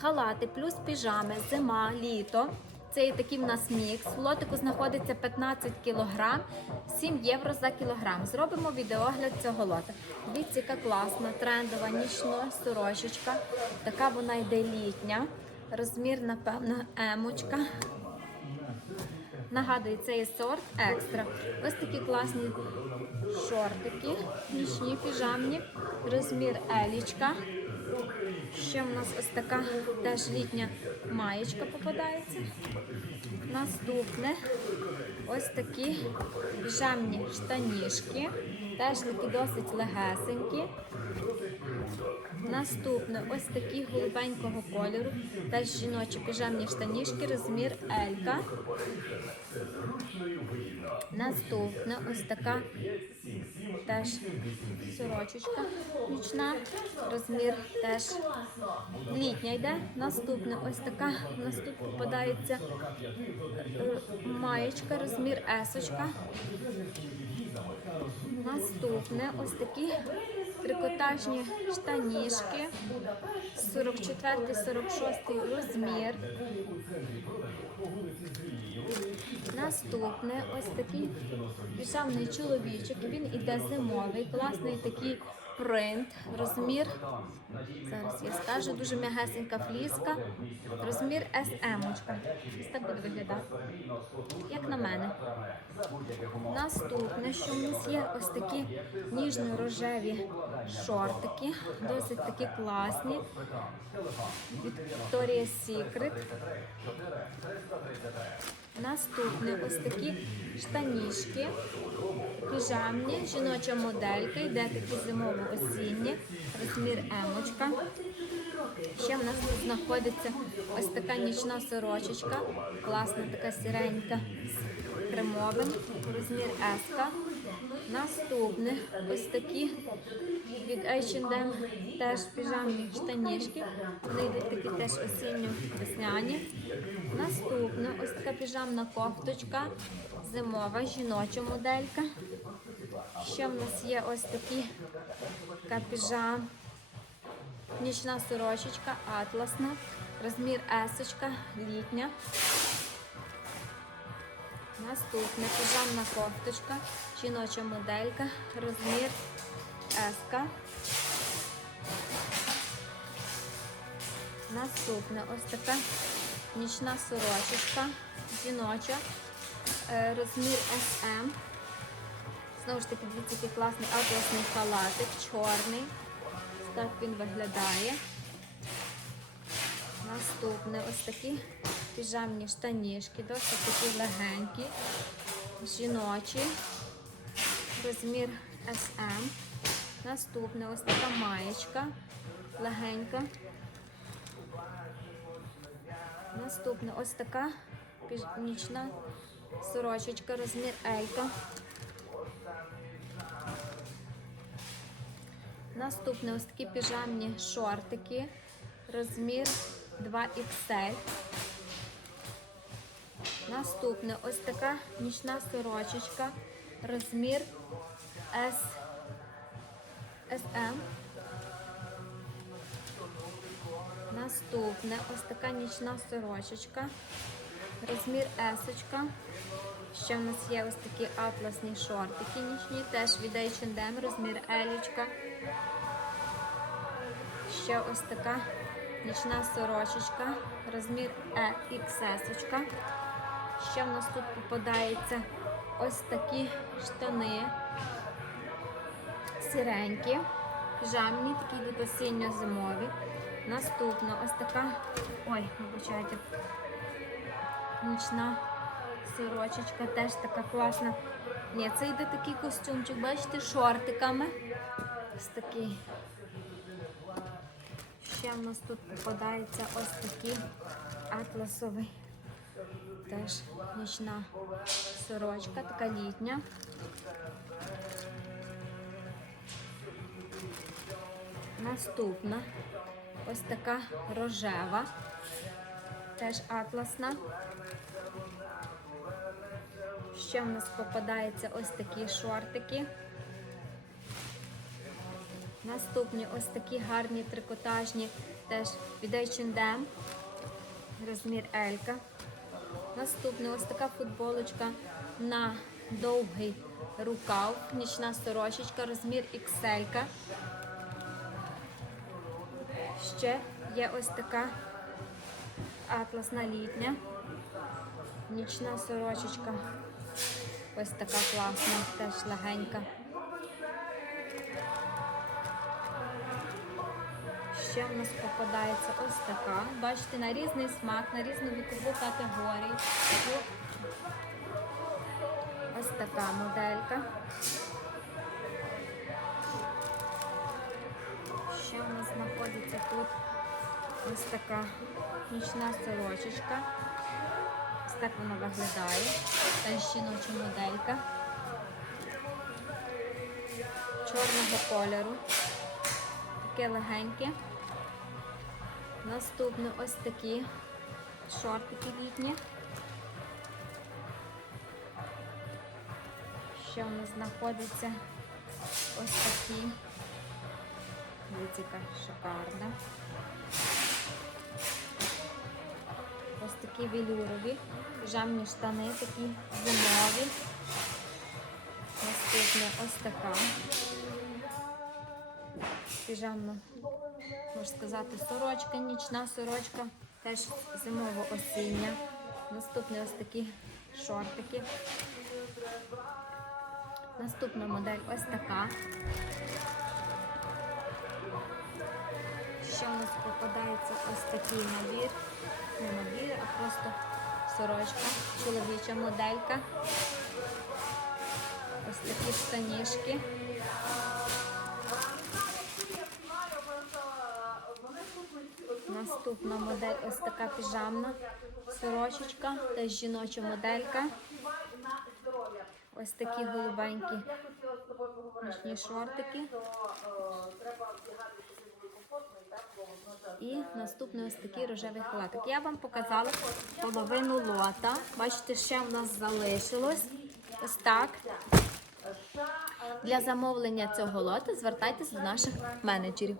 халати плюс піжами, зима, літо. Це і такий в нас мікс. В лотику знаходиться 15 кг, 7 євро за кілограм. Зробимо відеогляд цього лота. Дивіться, яка класна, трендова, нічна сорочечка. Така вона йде літня. Розмір, напевно, емочка. Нагадую, це є сорт екстра. Ось такі класні шортики, нічні піжамні, розмір елічка. Ще в нас ось така теж літня маєчка попадається. Наступне ось такі піжамні штанішки, теж такі досить легесенькі. Наступне ось такі голубенького кольору, теж жіночі піжамні штанішки, розмір Елька. Наступна ось така теж сорочечка нічна, розмір теж літня йде. Наступна ось така, у попадається е, маєчка, розмір есочка. Наступне ось такі трикотажні штанішки, 44-46 розмір. Наступне ось такий піжамний чоловічок. Він іде зимовий, класний такий принт, розмір. Зараз я скажу, дуже м'ягесенька фліска. Розмір SM. Ось так буде виглядати. Як на мене. Наступне, що в нас є, ось такі ніжно-рожеві шортики, досить такі класні. Victoria's Secret. Наступне ось такі штанішки, піжамні, жіноча моделька, йде такі зимово-осінні, розмір емочка. Ще в нас тут знаходиться ось така нічна сорочечка, класна така сіренька з кремовим, розмір S. Наступне ось такі від H&M теж піжамні штанішки. Вони йдуть такі теж осінньо-весняні. Наступне ось така піжамна кофточка, зимова, жіноча моделька. Ще в нас є ось такі така піжам. Нічна сорочечка, атласна, розмір есочка, літня. Наступне піжамна кофточка, жіноча моделька, розмір еска. Наступне ось така нічна сорочечка, жіноча, е, розмір SM. Знову ж таки, дивіться, який класний атласний халатик, чорний. Так він виглядає. Наступне ось такі піжамні штанішки, досить такі легенькі, жіночі, розмір SM. Наступне ось така маєчка, легенька. Наступне ось така нічна сорочечка, розмір Елька. Наступне ось такі піжамні шортики, розмір 2XL. Наступне ось така нічна сорочечка, розмір S, SM. Наступне ось така нічна сорочечка, розмір S. Ще в нас є ось такі атласні шортики нічні, теж від H&M, розмір Елічка. Ще ось така нічна сорочечка, розмір E XS. Ще в нас тут попадаються ось такі штани сиренькі, піжамні, такі йдуть осінньо-зимові. Наступна ось така, ой, вибачайте, нічна сорочечка, теж така класна. Ні, це йде такий костюмчик, бачите, шортиками. Ось такий. Ще в нас тут попадається ось такий атласовий. Теж нічна сорочка, така літня. Наступна ось така рожева, теж атласна. Ще в нас попадаються ось такі шортики. Наступні ось такі гарні трикотажні теж від H&M, розмір Елька. Наступне ось така футболочка на довгий рукав, нічна сорочечка, розмір XL. Ще є ось така атласна літня, нічна сорочечка. Ось така класна, теж легенька. Ще в нас попадається ось така. Бачите, на різний смак, на різну вікову категорію. Ось така моделька. Ще в нас знаходиться тут ось така нічна сорочечка. Ось так вона виглядає. Та жіноча моделька. Чорного кольору. Таке легеньке. Наступне ось такі шортики літні. Ще у нас знаходиться ось такі. Дивіться, яка шикарна. Ось такі велюрові, піжамні штани, такі зимові. Наступне ось така. Піжамна, можна сказати, сорочка, нічна сорочка, теж зимово-осіння. Наступне ось такі шортики. Наступна модель ось така. Ще у нас попадається ось такий набір. Не набір, а просто сорочка, чоловіча моделька. Ось такі штанішки. Наступна модель ось така піжамна сорочечка, теж жіноча моделька. Ось такі голубенькі нічні шортики. І наступний ось такий рожевий халатик. Я вам показала половину лота. Бачите, ще в нас залишилось. Ось так. Для замовлення цього лота звертайтесь до наших менеджерів.